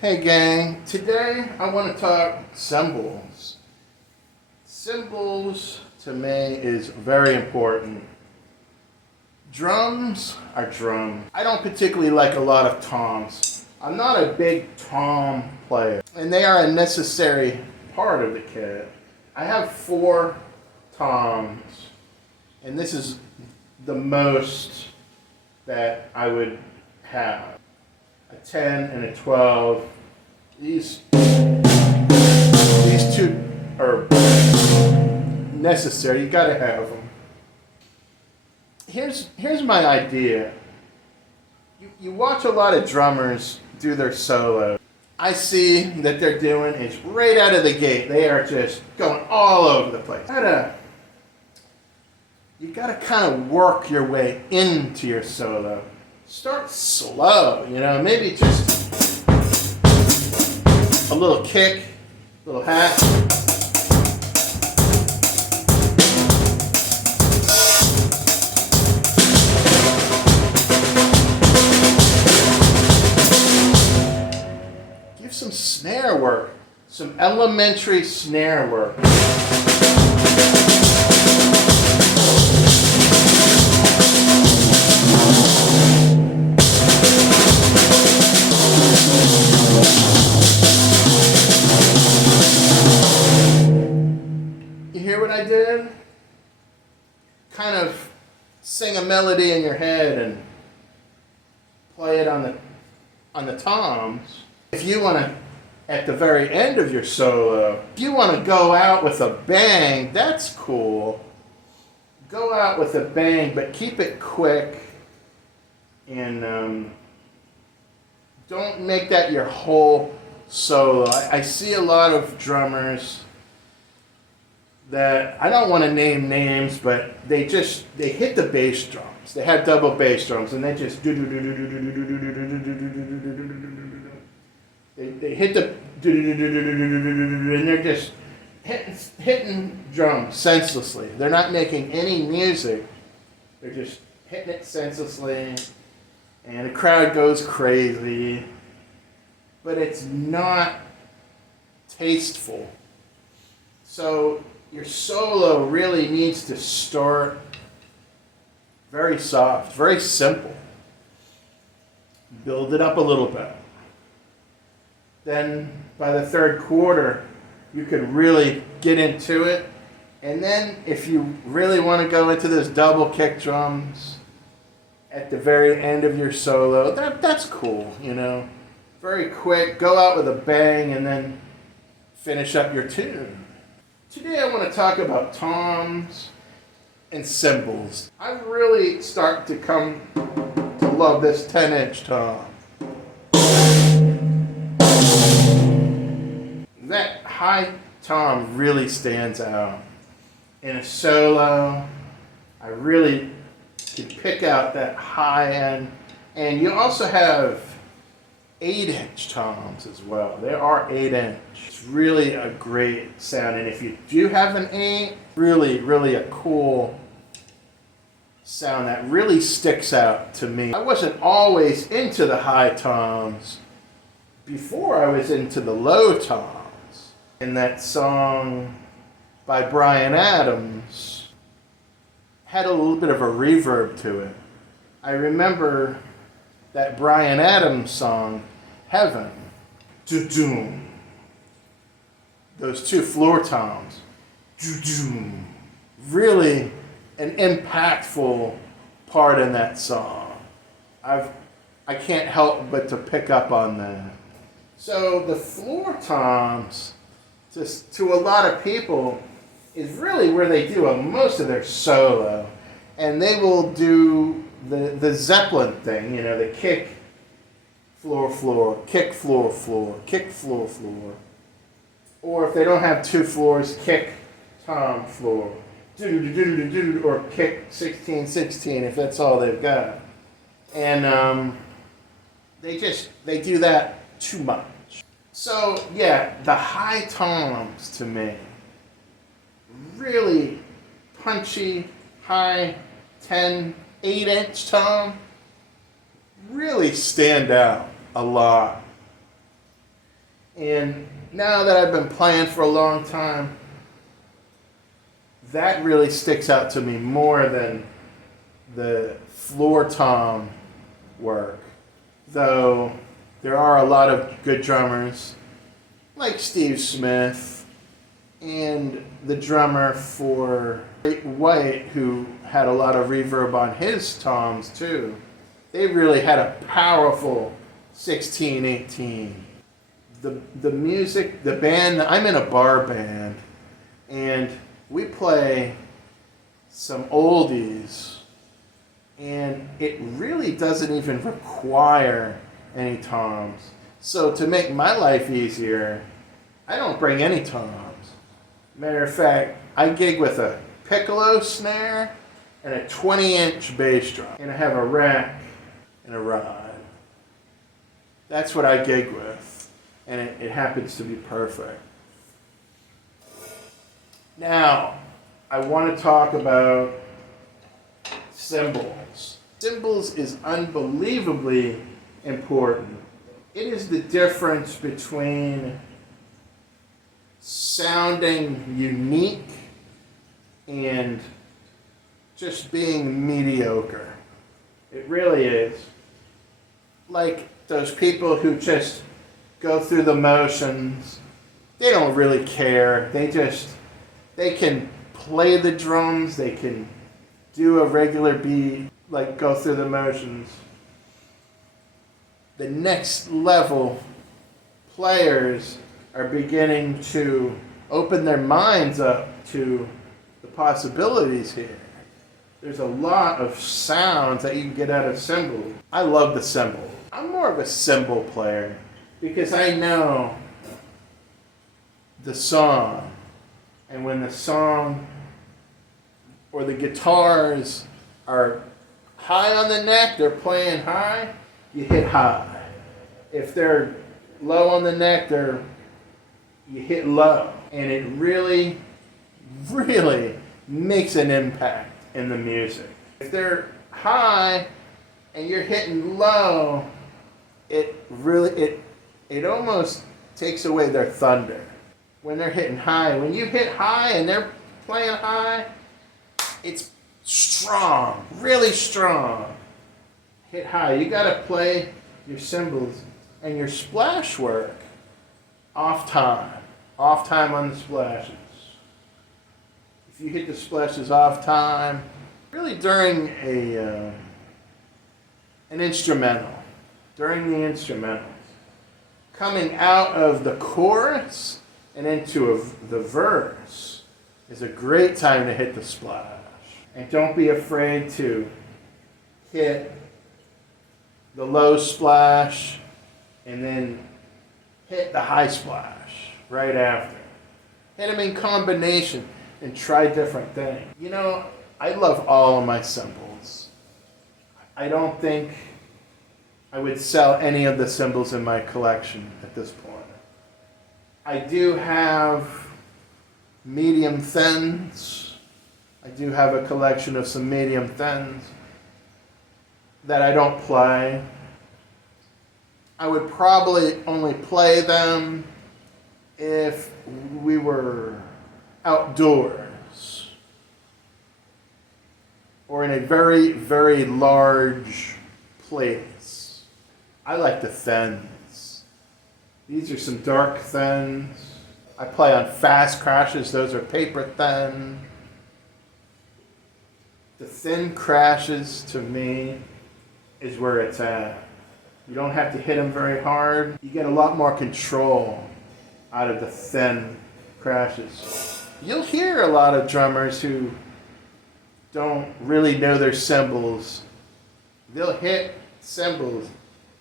Hey gang, today I want to talk cymbals. Cymbals to me is very important. Drums are drums. I don't particularly like a lot of toms. I'm not a big tom player, and they are a necessary part of the kit. I have 4 toms, and this is the most that I would have. A 10 and a 12. These two are necessary. You gotta have them. Here's my idea. You watch a lot of drummers do their solo. I see that they're doing is right out of the gate. They are just going all over the place. You gotta kind of work your way into your solo. Start slow, maybe just a little kick, a little hat. Give some snare work, some elementary snare work. You hear what I did? Kind of sing a melody in your head and play it on the toms. If you want to, at the very end of your solo, if you want to go out with a bang, that's cool. Go out with a bang, but keep it quick and don't make that your whole solo. I see a lot of drummers that, I don't want to name names, but they hit the bass drums. They have double bass drums and they just they hit the and they're just hitting drums senselessly. They're not making any music. They're just hitting it senselessly and the crowd goes crazy. But it's not tasteful. So your solo really needs to start very soft, very simple. Build it up a little bit. Then by the third quarter, you could really get into it. And then if you really want to go into those double kick drums at the very end of your solo, that's cool, Very quick, go out with a bang, and then finish up your tune. Today I want to talk about toms and cymbals. I'm really starting to come to love this 10-inch tom. That high tom really stands out. In a solo, I really can pick out that high end. And you also have 8-inch toms as well. There are 8-inch. It's really a great sound. And if you do have an 8, really a cool sound that really sticks out to me. I wasn't always into the high toms before I was into the low toms. And that song by Bryan Adams had a little bit of a reverb to it. I remember that Bryan Adams song, Heaven, do-doom. Those 2 floor toms, do-doom. Really an impactful part in that song. I can't help but to pick up on that. So the floor toms, to a lot of people, is really where they do most of their solo. And they will do the Zeppelin thing, the kick, floor, kick, floor, kick, floor. Or if they don't have 2 floors, kick, tom, floor. Or kick 16, if that's all they've got. And they do that too much. So yeah, the high toms to me, really punchy, high 10, 8-inch tom, really stand out a lot. And now that I've been playing for a long time, that really sticks out to me more than the floor tom work. Though there are a lot of good drummers like Steve Smith and the drummer for Great White, who had a lot of reverb on his toms too. They really had a powerful 1618. The music, the band, I'm in a bar band, and we play some oldies, and it really doesn't even require any toms. So to make my life easier, I don't bring any toms. Matter of fact, I gig with a piccolo snare and a 20-inch bass drum, and I have a rack and a rod. That's what I gig with, and it happens to be perfect. Now, I want to talk about cymbals. Cymbals is unbelievably important. It is the difference between sounding unique and just being mediocre. It really is. Like those people who just go through the motions, they don't really care. They can play the drums, they can do a regular beat, like go through the motions. The next level players are beginning to open their minds up to the possibilities here. There's a lot of sounds that you can get out of cymbals. I love the cymbal. I'm more of a cymbal player because I know the song. And when the song or the guitars are high on the neck, they're playing high, you hit high. If they're low on the neck, you hit low. And it really, really makes an impact in the music. If they're high and you're hitting low, it almost takes away their thunder. When they're hitting high, when you hit high and they're playing high, it's strong, really strong. Hit high. You gotta play your cymbals and your splash work off time on the splashes. If you hit the splashes off time, really during an instrumental, during the instrumentals, coming out of the chorus and into the verse is a great time to hit the splash. And don't be afraid to hit the low splash and then hit the high splash right after. Hit them in combination and try different things. You know, I love all of my cymbals. I don't think I would sell any of the cymbals in my collection at this point. I do have medium thins. I do have a collection of some medium thins that I don't play. I would probably only play them if we were outdoors or in a very, very large place. I like the thins. These are some dark thins. I play on fast crashes. Those are paper thin. The thin crashes, to me, is where it's at. You don't have to hit them very hard. You get a lot more control out of the thin crashes. You'll hear a lot of drummers who don't really know their cymbals. They'll hit cymbals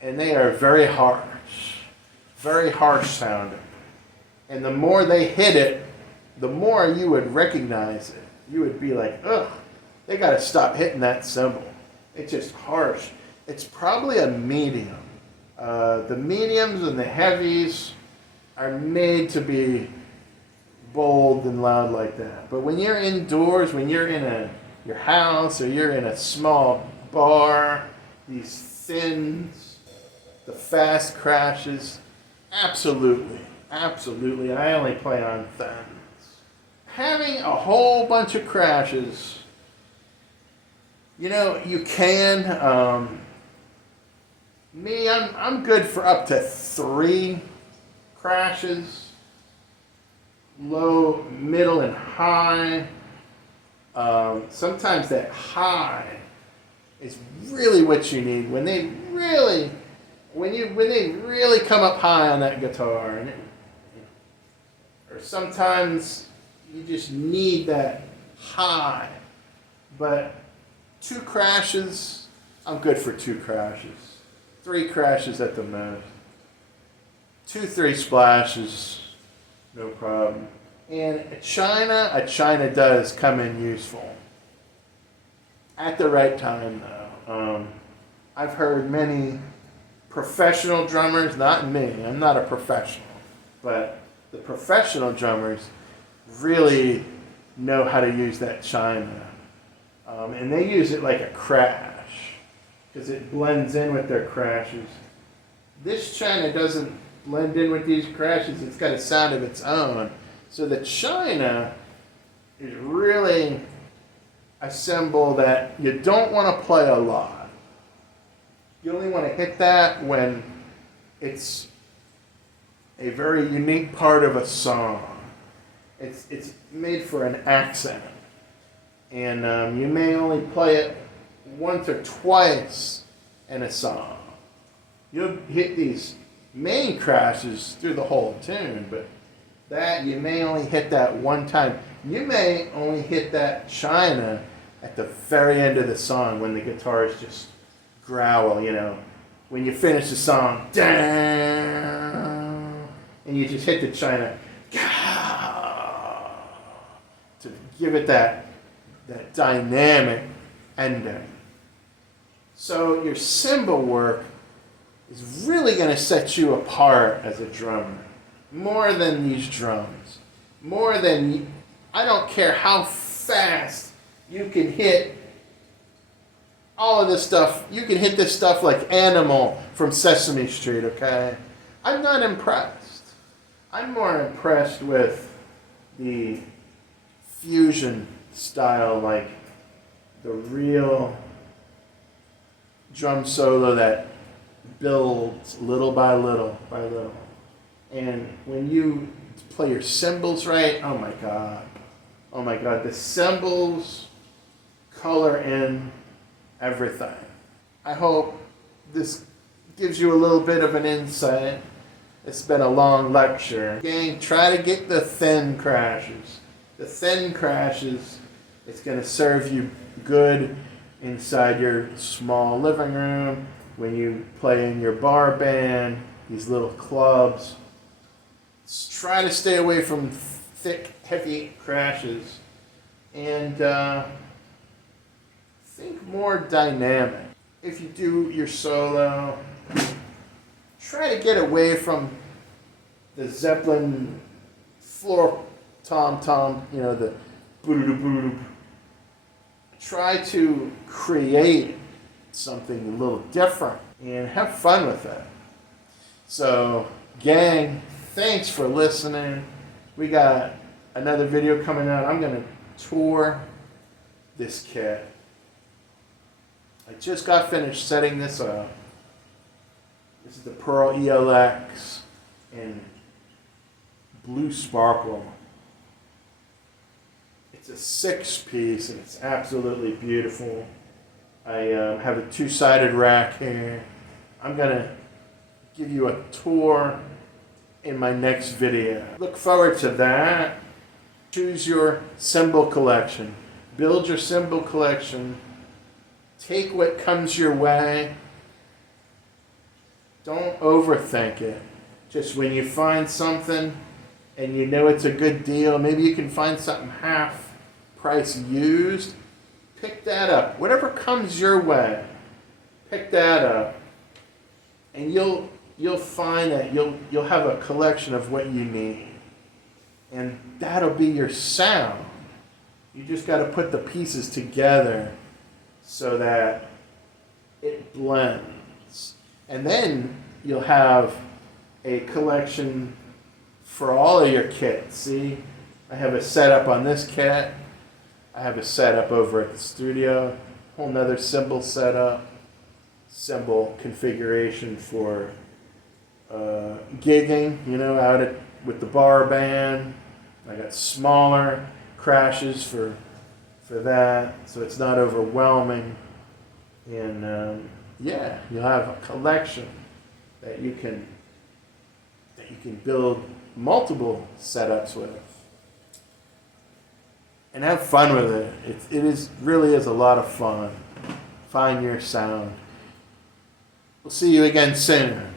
and they are very harsh sounding. And the more they hit it, the more you would recognize it. You would be like, ugh, they gotta stop hitting that cymbal. It's just harsh. It's probably a medium. The mediums and the heavies are made to be bold and loud like that. But when you're indoors, when you're in your house or you're in a small bar, these thins, the fast crashes, Absolutely. Absolutely. I only play on thens. Having a whole bunch of crashes, you can. I'm good for up to 3 crashes, low, middle, and high. Sometimes that high is really what you need when they really come up high on that guitar, or sometimes you just need that high. But 2 crashes, I'm good for 2 crashes. 3 crashes at the most. 2, 3 splashes, no problem. And a China does come in useful. At the right time, though. I've heard many professional drummers, not me, I'm not a professional, but the professional drummers really know how to use that China. And they use it like a crash, because it blends in with their crashes. This China doesn't blend in with these crashes, it's got a sound of its own. So the China is really a cymbal that you don't want to play a lot. You only want to hit that when it's a very unique part of a song. It's made for an accent. And you may only play it once or twice in a song. You'll hit these main crashes through the whole tune, but that you may only hit that one time. You may only hit that China at the very end of the song when the guitars just growl, when you finish the song, down, and you just hit the China to give it that dynamic ending. So your cymbal work is really going to set you apart as a drummer. More than these drums. More than, I don't care how fast you can hit all of this stuff. You can hit this stuff like Animal from Sesame Street, okay? I'm not impressed. I'm more impressed with the fusion style, like the real drum solo that builds little by little by little. And when you play your cymbals right, oh my God, the cymbals color in everything. I hope this gives you a little bit of an insight. It's been a long lecture. Gang, try to get the thin crashes. The thin crashes, it's going to serve you good inside your small living room, when you play in your bar band, these little clubs. Try to stay away from thick, heavy crashes, and think more dynamic. If you do your solo, try to get away from the Zeppelin floor tom-tom, the boo-doo-boo-doo. Try to create something a little different and have fun with it. So, gang, thanks for listening. We got another video coming out. I'm going to tour this kit. I just got finished setting this up. This is the Pearl ELX in Blue Sparkle. It's a 6-piece and it's absolutely beautiful. I have a 2-sided rack here. I'm going to give you a tour in my next video. Look forward to that. Choose your cymbal collection. Build your cymbal collection. Take what comes your way. Don't overthink it. Just when you find something and you know it's a good deal, maybe you can find something half price used, pick that up. Whatever comes your way, pick that up. And you'll find that you'll have a collection of what you need. And that'll be your sound. You just got to put the pieces together so that it blends. And then you'll have a collection for all of your kits. See, I have a setup on this kit. I have a setup over at the studio. Whole nother cymbal setup, cymbal configuration for gigging, with the bar band. I got smaller crashes for that, so it's not overwhelming. And you'll have a collection that you can build multiple setups with and have fun with it. It really is a lot of fun. Find your sound. We'll see you again soon.